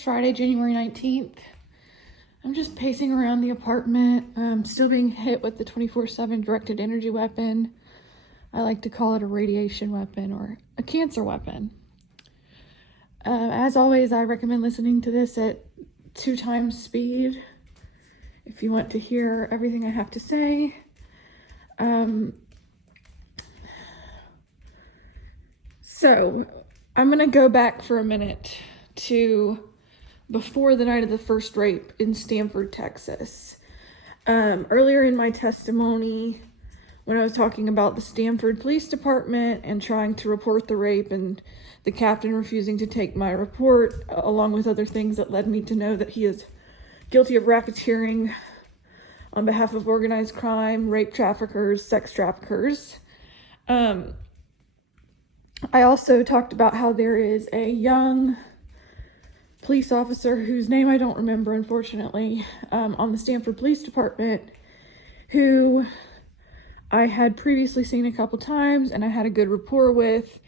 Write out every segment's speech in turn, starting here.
Friday, January 19th. I'm just pacing around the apartment, still being hit with the 24/7 directed energy weapon. I like to call it a radiation weapon or a cancer weapon. As always, I recommend listening to this at 2 times speed if you want to hear everything I have to say. So I'm going to go back for a minute to before the night of the first rape in Stanford, Texas. Earlier in my testimony, when I was talking about the Stanford Police Department and trying to report the rape and the captain refusing to take my report, along with other things that led me to know that he is guilty of racketeering on behalf of organized crime, rape traffickers, sex traffickers. I also talked about how there is a young police officer whose name I don't remember, unfortunately, on the Stanford Police Department, who I had previously seen a couple times and I had a good rapport with,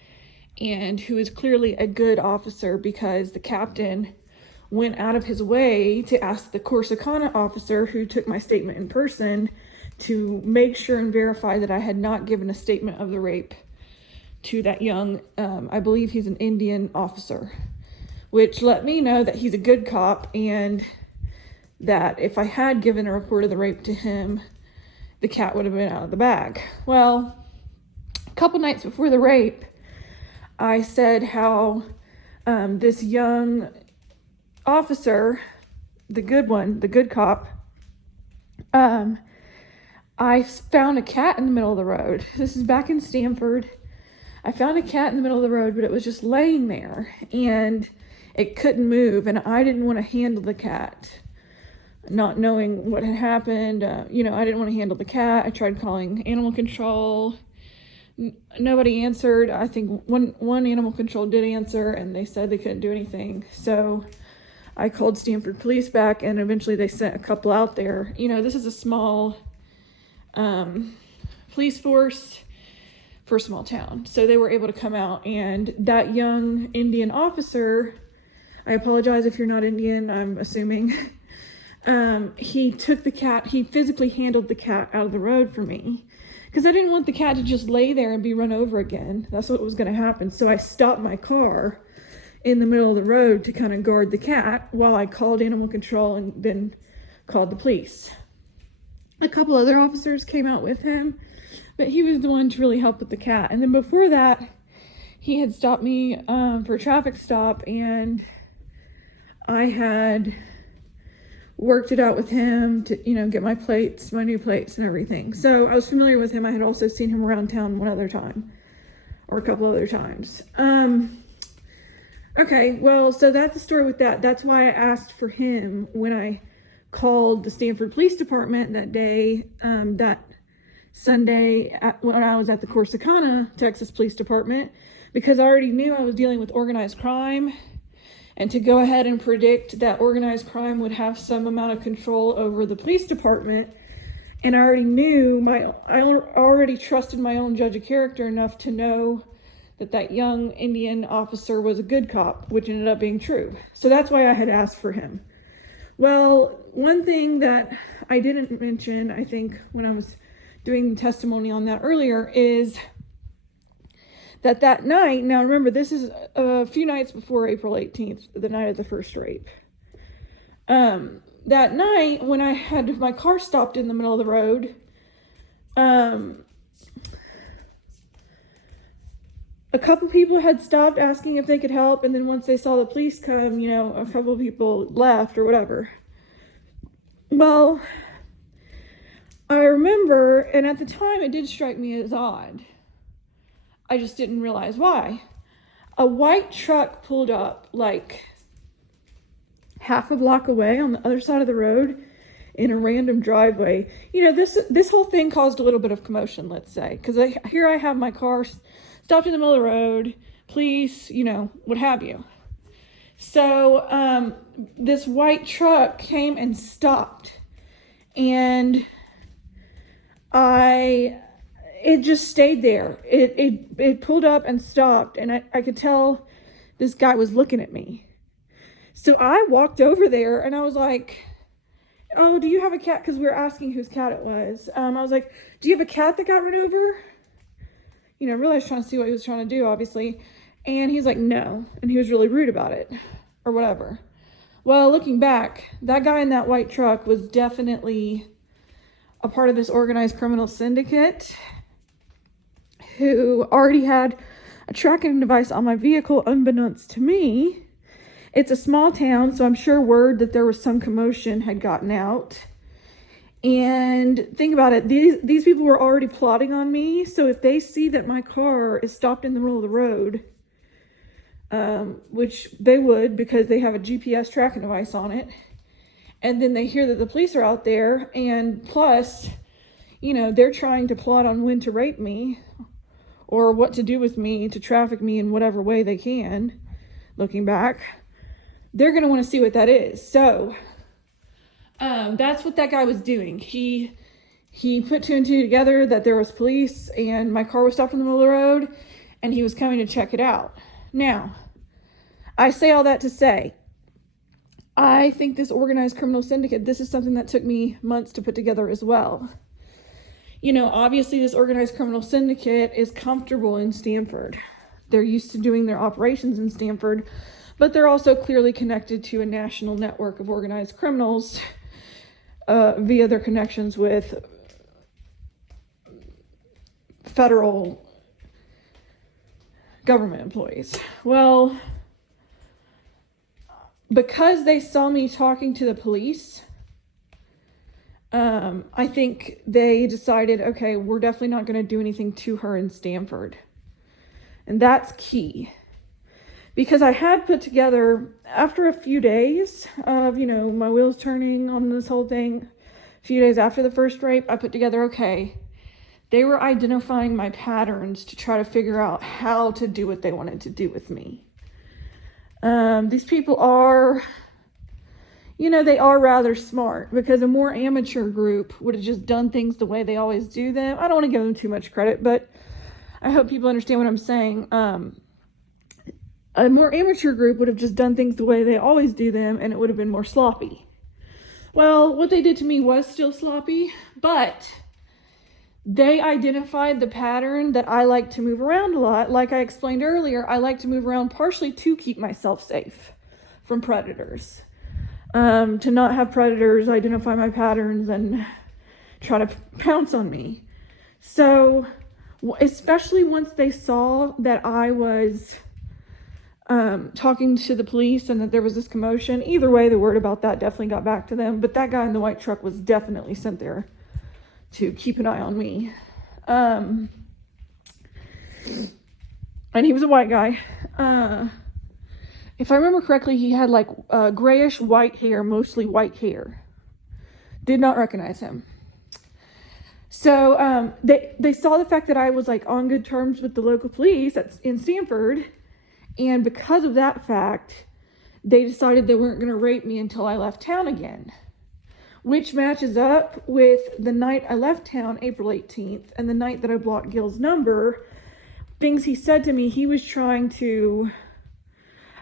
and who is clearly a good officer because the captain went out of his way to ask the Corsicana officer who took my statement in person to make sure and verify that I had not given a statement of the rape to that young, I believe he's an Indian officer, which let me know that he's a good cop and that if I had given a report of the rape to him, the cat would have been out of the bag. Well, a couple nights before the rape, I said how this young officer, the good one, the good cop, I found a cat in the middle of the road. This is back in Stanford. I found a cat in the middle of the road, but it was just laying there and it couldn't move, and I didn't want to handle the cat, not knowing what had happened. I didn't want to handle the cat. I tried calling animal control. Nobody answered. I think one animal control did answer, and they said they couldn't do anything. So I called Stanford Police back, and eventually they sent a couple out there. This is a small police force for a small town. So they were able to come out, and that young Indian officer, I apologize if you're not Indian, I'm assuming, he took the cat, he physically handled the cat out of the road for me, because I didn't want the cat to just lay there and be run over again. That's what was going to happen. So I stopped my car in the middle of the road to kind of guard the cat while I called animal control and then called the police. A couple other officers came out with him, but he was the one to really help with the cat. And then before that, he had stopped me for a traffic stop, and I had worked it out with him to, get my plates, my new plates and everything. So I was familiar with him. I had also seen him around town one other time, or a couple other times. Okay, well, so that's the story with that. That's why I asked for him when I called the Stanford Police Department that day, that Sunday when I was at the Corsicana, Texas Police Department, because I already knew I was dealing with organized crime, and to go ahead and predict that organized crime would have some amount of control over the police department. And I already knew I already trusted my own judge of character enough to know that young Indian officer was a good cop, which ended up being true. So that's why I had asked for him. Well, one thing that I didn't mention, I think, when I was doing the testimony on that earlier, is that night, now remember, this is a few nights before April 18th, the night of the first rape. That night, when I had my car stopped in the middle of the road, a couple people had stopped asking if they could help, and then once they saw the police come, a couple people left or whatever. Well, I remember, and at the time it did strike me as odd. I just didn't realize why. A white truck pulled up like half a block away on the other side of the road in a random driveway. This whole thing caused a little bit of commotion, let's say, because here I have my car stopped in the middle of the road, police, what have you. So this white truck came and stopped, and it just stayed there. It pulled up and stopped, and I could tell this guy was looking at me. So I walked over there and I was like, oh, do you have a cat? Because we were asking whose cat it was. I was like, do you have a cat that got run over? You know, really I was trying to see what he was trying to do, obviously. And he's like, no. And he was really rude about it or whatever. Well, looking back, that guy in that white truck was definitely a part of this organized criminal syndicate who already had a tracking device on my vehicle unbeknownst to me. It's a small town, so I'm sure word that there was some commotion had gotten out. And think about it, these people were already plotting on me, so if they see that my car is stopped in the middle of the road, which they would because they have a GPS tracking device on it, and then they hear that the police are out there, and plus, you know, they're trying to plot on when to rape me or what to do with me to traffic me in whatever way they can, looking back, they're going to want to see what that is. So that's what that guy was doing. He put two and two together that there was police and my car was stopped in the middle of the road and he was coming to check it out. Now, I say all that to say, I think this organized criminal syndicate, this is something that took me months to put together as well. You know, obviously this organized criminal syndicate is comfortable in Stanford. They're used to doing their operations in Stanford, but they're also clearly connected to a national network of organized criminals via their connections with federal government employees. Well, because they saw me talking to the police, I think they decided, okay, we're definitely not going to do anything to her in Stanford. And that's key. Because I had put together, after a few days of, you know, my wheels turning on this whole thing, a few days after the first rape, I put together, okay, they were identifying my patterns to try to figure out how to do what they wanted to do with me. These people are, you know, they are rather smart, because a more amateur group would have just done things the way they always do them. I don't want to give them too much credit, but I hope people understand what I'm saying. A more amateur group would have just done things the way they always do them, and it would have been more sloppy. Well, what they did to me was still sloppy, but they identified the pattern that I like to move around a lot. Like I explained earlier, I like to move around partially to keep myself safe from predators. To not have predators identify my patterns and try to pounce on me. So, especially once they saw that I was talking to the police and that there was this commotion, either way, the word about that definitely got back to them. But that guy in the white truck was definitely sent there to keep an eye on me. And he was a white guy. If I remember correctly, he had like grayish white hair, mostly white hair. Did not recognize him. So they saw the fact that I was like on good terms with the local police in Stanford. And because of that fact, they decided they weren't going to rape me until I left town again. Which matches up with the night I left town, April 18th, and the night that I blocked Gil's number. Things he said to me, he was trying to...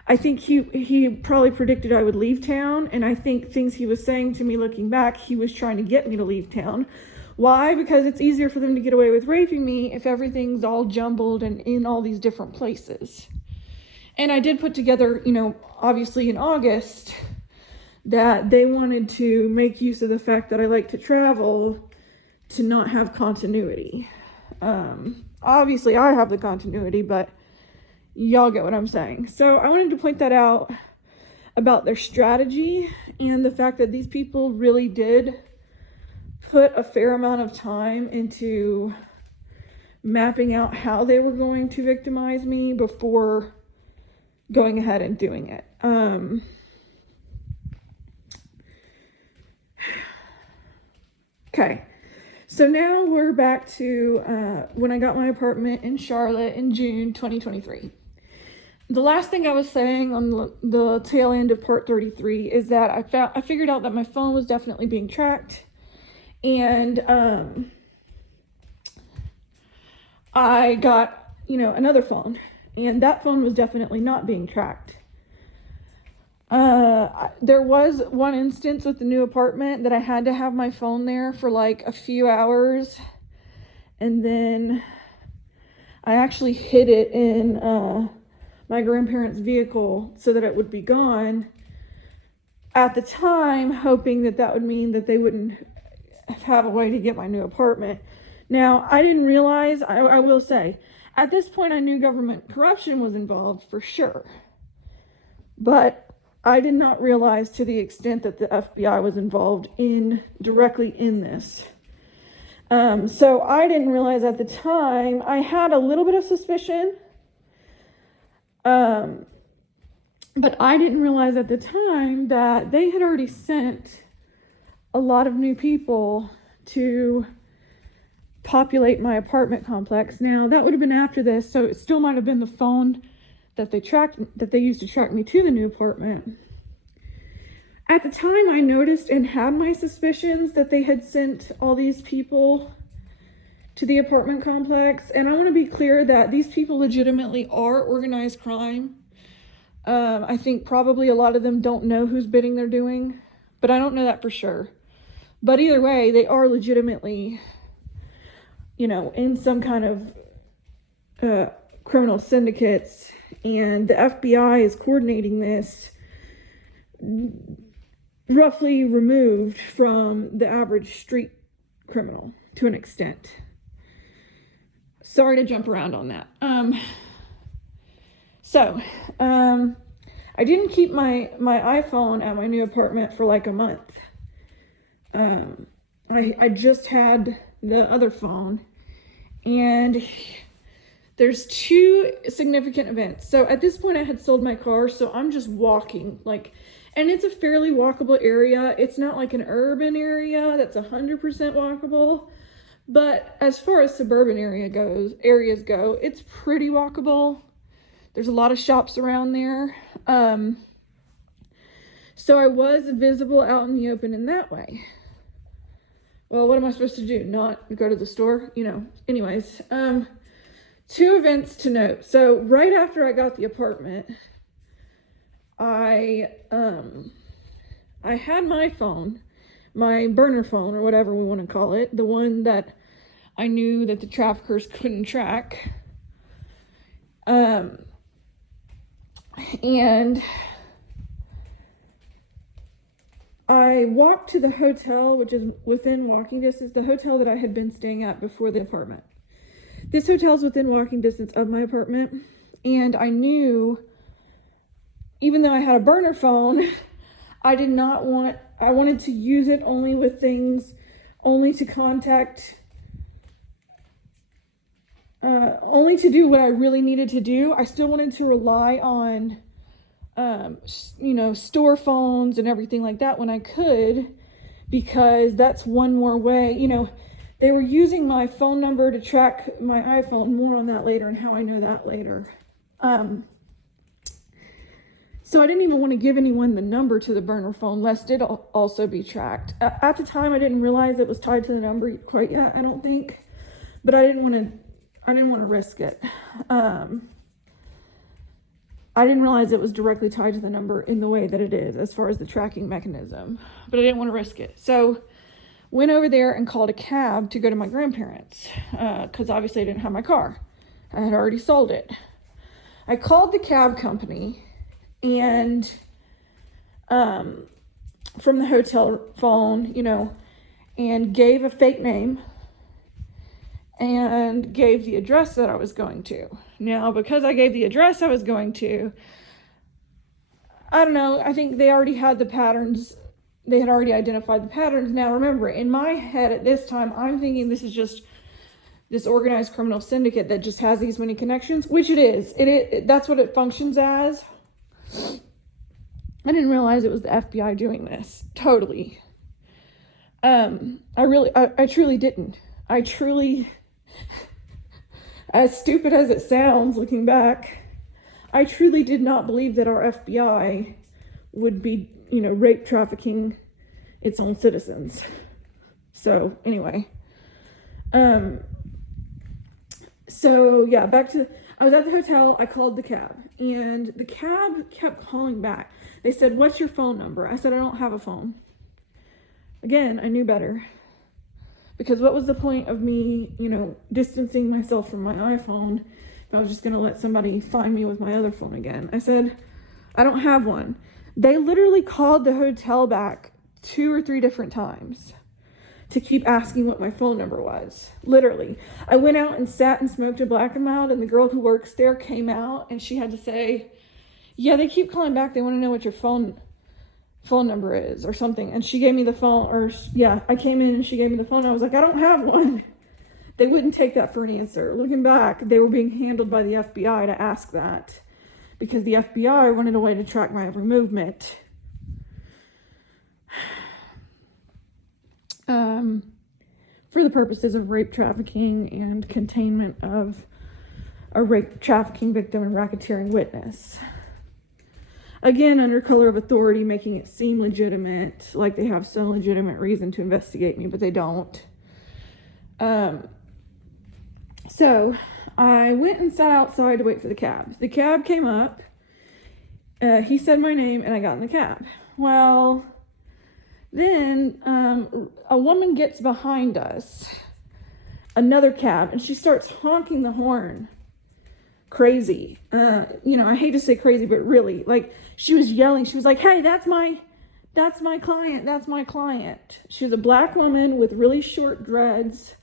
I think he probably predicted I would leave town, and I think things he was saying to me looking back, he was trying to get me to leave town. Why? Because it's easier for them to get away with raping me if everything's all jumbled and in all these different places. And I did put together, you know, obviously in August, that they wanted to make use of the fact that I like to travel to not have continuity. Obviously I have the continuity, but y'all get what I'm saying. So I wanted to point that out about their strategy and the fact that these people really did put a fair amount of time into mapping out how they were going to victimize me before going ahead and doing it. Okay, so now we're back to when I got my apartment in Charlotte in June 2023. The last thing I was saying on the tail end of part 33 is that I figured out that my phone was definitely being tracked, and I got, you know, another phone, and that phone was definitely not being tracked. There was one instance with the new apartment that I had to have my phone there for like a few hours, and then I actually hid it in my grandparents' vehicle so that it would be gone at the time, hoping that that would mean that they wouldn't have a way to get my new apartment. Now, I didn't realize, I will say, at this point I knew government corruption was involved for sure, but I did not realize to the extent that the FBI was involved directly in this. So I didn't realize at the time. I had a little bit of suspicion, but I didn't realize at the time that they had already sent a lot of new people to populate my apartment complex. Now, that would have been after this, so it still might have been the phone that they used to track me to the new apartment. At the time, I noticed and had my suspicions that they had sent all these people to the apartment complex. And I want to be clear that these people legitimately are organized crime. I think probably a lot of them don't know whose bidding they're doing, but I don't know that for sure. But either way, they are legitimately, in some kind of criminal syndicates. And the FBI is coordinating this, roughly removed from the average street criminal to an extent. Sorry to jump around on that. I didn't keep my iPhone at my new apartment for like a month. I just had the other phone, and there's two significant events. So at this point I had sold my car, so I'm just walking, and it's a fairly walkable area. It's not like an urban area that's 100% walkable, but as far as suburban areas go, it's pretty walkable. There's a lot of shops around there. So I was visible out in the open in that way. Well, what am I supposed to do? Not go to the store? Anyways, two events to note. So right after I got the apartment, I had my phone, my burner phone, or whatever we want to call it, the one that I knew that the traffickers couldn't track. And I walked to the hotel, which is within walking distance, the hotel that I had been staying at before the apartment. This hotel is within walking distance of my apartment, and I knew, even though I had a burner phone, I wanted to use it only with things, only to contact, only to do what I really needed to do. I still wanted to rely on, store phones and everything like that when I could, because that's one more way. They were using my phone number to track my iPhone. More on that later and how I know that later. So I didn't even want to give anyone the number to the burner phone, lest it also be tracked. At the time, I didn't realize it was tied to the number quite yet, I don't think, but I didn't want to risk it. I didn't realize it was directly tied to the number in the way that it is as far as the tracking mechanism, but I didn't want to risk it. So went over there and called a cab to go to my grandparents, because obviously I didn't have my car. I had already sold it. I called the cab company and from the hotel phone, and gave a fake name and gave the address that I was going to. Now, because I gave the address I was going to, I don't know, I think they already had the patterns. They had already identified the patterns. Now, remember, in my head at this time, I'm thinking this is just this organized criminal syndicate that just has these many connections, which it is. That's what it functions as. I didn't realize it was the FBI doing this. Totally. I truly didn't. As stupid as it sounds looking back, I truly did not believe that our FBI would be, rape trafficking its own citizens. So anyway, so yeah, I was at the hotel, I called the cab, and the cab kept calling back. They said, what's your phone number? I said, I don't have a phone. Again, I knew better. Because what was the point of me, distancing myself from my iPhone if I was just going to let somebody find me with my other phone again? I said, I don't have one. They literally called the hotel back 2 or 3 different times to keep asking what my phone number was. Literally. I went out and sat and smoked a black and mild, and the girl who works there came out and she had to say, yeah, they keep calling back. They want to know what your phone number is or something. And she gave me the phone, I came in and she gave me the phone. I was like, I don't have one. They wouldn't take that for an answer. Looking back, they were being handled by the FBI to ask that because the FBI wanted a way to track my every movement. For the purposes of rape trafficking and containment of a rape trafficking victim and racketeering witness. Again, under color of authority, making it seem legitimate, like they have some legitimate reason to investigate me, but they don't. So I went and sat outside to wait for the cab. The cab came up. He said my name, and I got in the cab. Well, then a woman gets behind us, another cab, and she starts honking the horn. Crazy. I hate to say crazy, but really, like, she was yelling. She was like, hey, that's my client. That's my client. She was a black woman with really short dreads.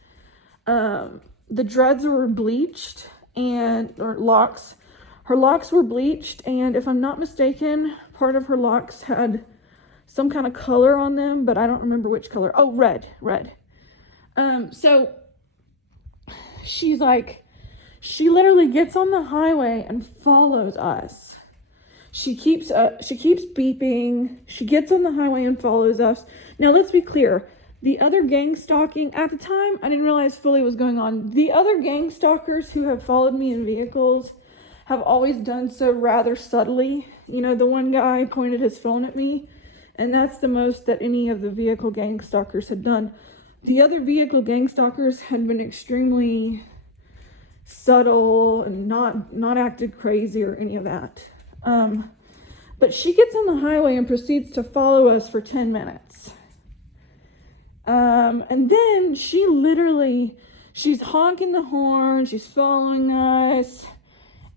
The dreads were bleached or locks. Her locks were bleached, and if I'm not mistaken, part of her locks had some kind of color on them, but I don't remember which color. Oh, red. So she's like, she literally gets on the highway and follows us. She keeps beeping. She gets on the highway and follows us. Now, let's be clear. The other gang stalking, at the time, I didn't realize fully what was going on. The other gang stalkers who have followed me in vehicles have always done so rather subtly. The one guy pointed his phone at me, and that's the most that any of the vehicle gang stalkers had done. The other vehicle gang stalkers had been extremely subtle and not acted crazy or any of that. But she gets on the highway and proceeds to follow us for 10 minutes. And then she's honking the horn, she's following us,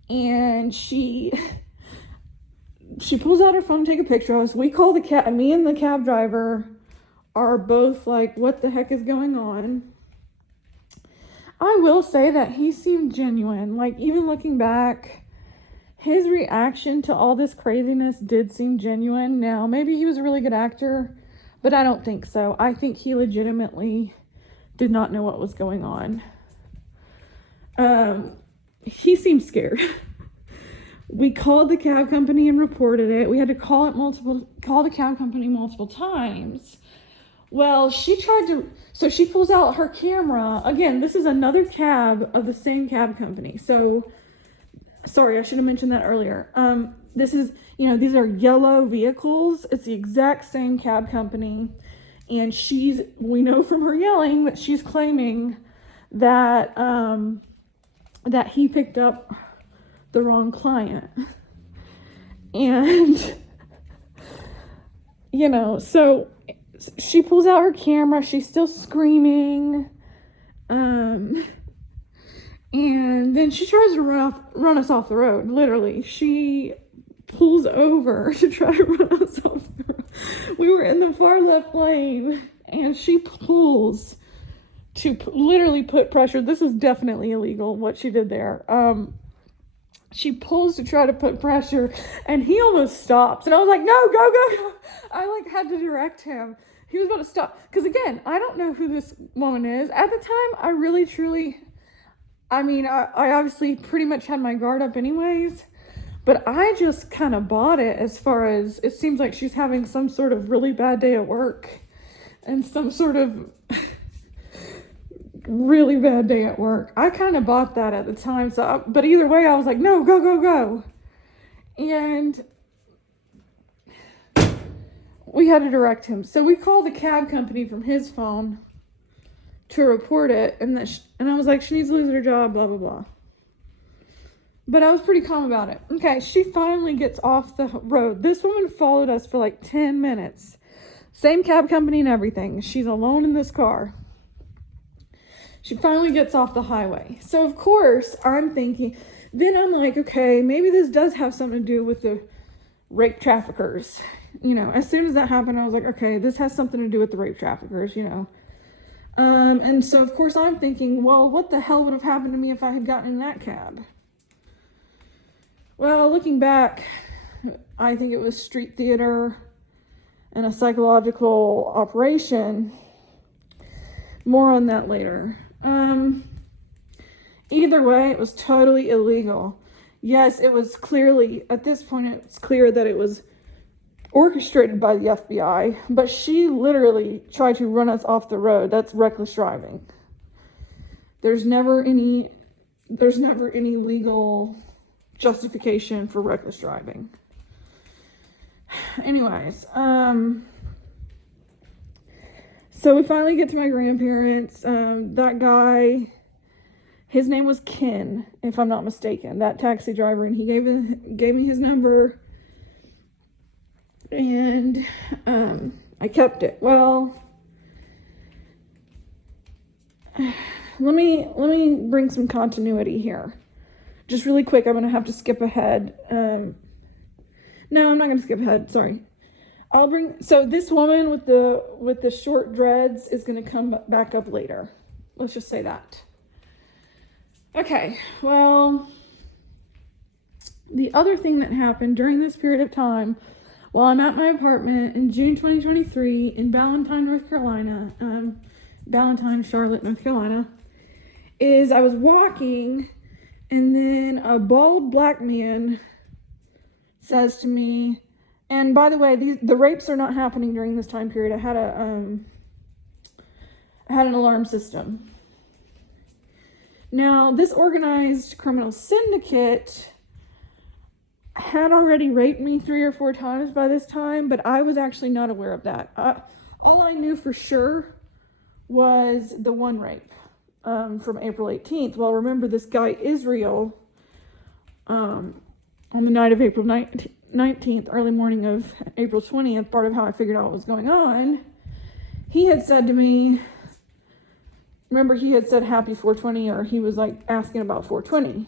and she pulls out her phone to take a picture of us. We call the cab. Me and the cab driver are both like, what the heck is going on? I will say that he seemed genuine. Like, even looking back, his reaction to all this craziness did seem genuine. Now, maybe he was a really good actor, but I don't think so. I think he legitimately did not know what was going on. He seemed scared. We called the cab company and reported it. We had to call the cab company multiple times. Well, she pulls out her camera. Again, this is another cab of the same cab company. So, sorry, I should have mentioned that earlier. This is, these are yellow vehicles. It's the exact same cab company. And we know from her yelling that she's claiming that, that he picked up the wrong client. And, so she pulls out her camera. She's still screaming. And then she tries to run us off the road. Literally, she pulls over to try to run us off the road. We were in the far left lane, and she pulls to literally put pressure. This is definitely illegal, what she did there. She pulls to try to put pressure, and he almost stops. And I was like, no, go. I had to direct him. He was about to stop. Because again, I don't know who this woman is. At the time, I really, truly, I obviously pretty much had my guard up anyways. But I just kind of bought it, as far as it seems like she's having some sort of really bad day at work. And some sort of really bad day at work. I kind of bought that at the time. But either way, I was like, no, go. And we had to direct him. So we called the cab company from his phone to report it. And I was like, she needs to lose her job, blah, blah, blah. But I was pretty calm about it. Okay, she finally gets off the road. This woman followed us for like 10 minutes. Same cab company and everything. She's alone in this car. She finally gets off the highway. So, of course, I'm thinking, then I'm like, okay, maybe this does have something to do with the rape traffickers. You know, as soon as that happened, I was like, okay, this has something to do with the rape traffickers, you know. And so, of course, I'm thinking, well, what the hell would have happened to me if I had gotten in that cab? Well, looking back, I think it was street theater and a psychological operation. More on that later. Either way, it was totally illegal. Yes, it was clearly, at this point, it's clear that it was orchestrated by the FBI, but she literally tried to run us off the road. That's reckless driving. There's never any legal justification for reckless driving. Anyways, so we finally get to my grandparents. That guy, his name was Ken, if I'm not mistaken, that taxi driver, and he gave me his number, and I kept it. Well, let me bring some continuity here. Just really quick, I'm going to have to skip ahead. No, I'm not going to skip ahead. Sorry. So this woman with the short dreads is going to come back up later. Let's just say that. Okay. Well, the other thing that happened during this period of time, while I'm at my apartment in June 2023 in Ballantyne, North Carolina, Charlotte, North Carolina, is I was walking, and then a bald black man says to me, and by the way, the rapes are not happening during this time period. I had an alarm system. Now, this organized criminal syndicate had already raped me 3 or 4 times by this time, but I was actually not aware of that. All I knew for sure was the one rape from April 18th. Well, remember this guy Israel, on the night of April 19th, early morning of April 20th, part of how I figured out what was going on, he had said to me, remember he had said happy 420, or he was like asking about 420.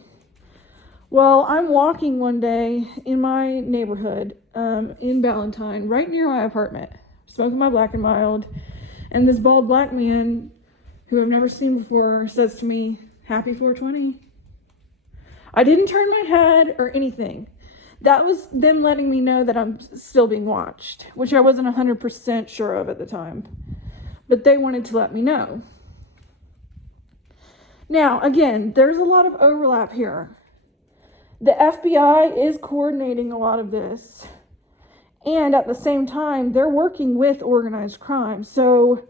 Well, I'm walking one day in my neighborhood in Ballantyne, right near my apartment, smoking my Black and Mild, and this bald black man, who I've never seen before, says to me, happy 420. I didn't turn my head or anything. That was them letting me know that I'm still being watched, which I wasn't 100% sure of at the time. But they wanted to let me know. Now, again, there's a lot of overlap here. The FBI is coordinating a lot of this. And at the same time, they're working with organized crime. So,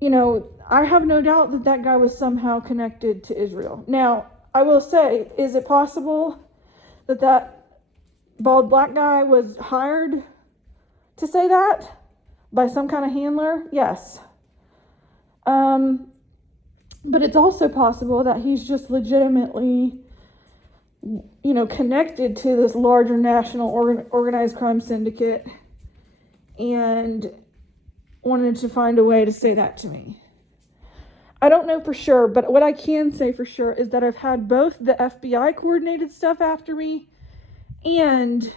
you know, I have no doubt that that guy was somehow connected to Israel. Now, I will say, is it possible that that bald black guy was hired to say that by some kind of handler? Yes. But it's also possible that he's just legitimately, you know, connected to this larger national organized crime syndicate and wanted to find a way to say that to me. I don't know for sure, but what I can say for sure is that I've had both the FBI coordinated stuff after me and,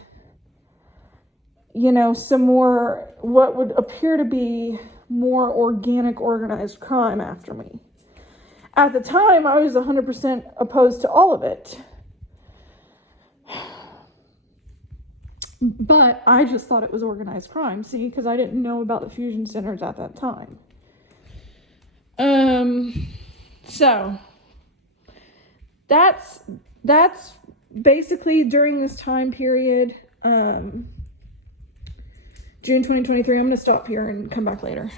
you know, some more, what would appear to be more organic organized crime after me. At the time, I was 100% opposed to all of it. But I just thought it was organized crime, see, because I didn't know about the fusion centers at that time. So that's basically during this time period, June 2023. I'm going to stop here and come back later.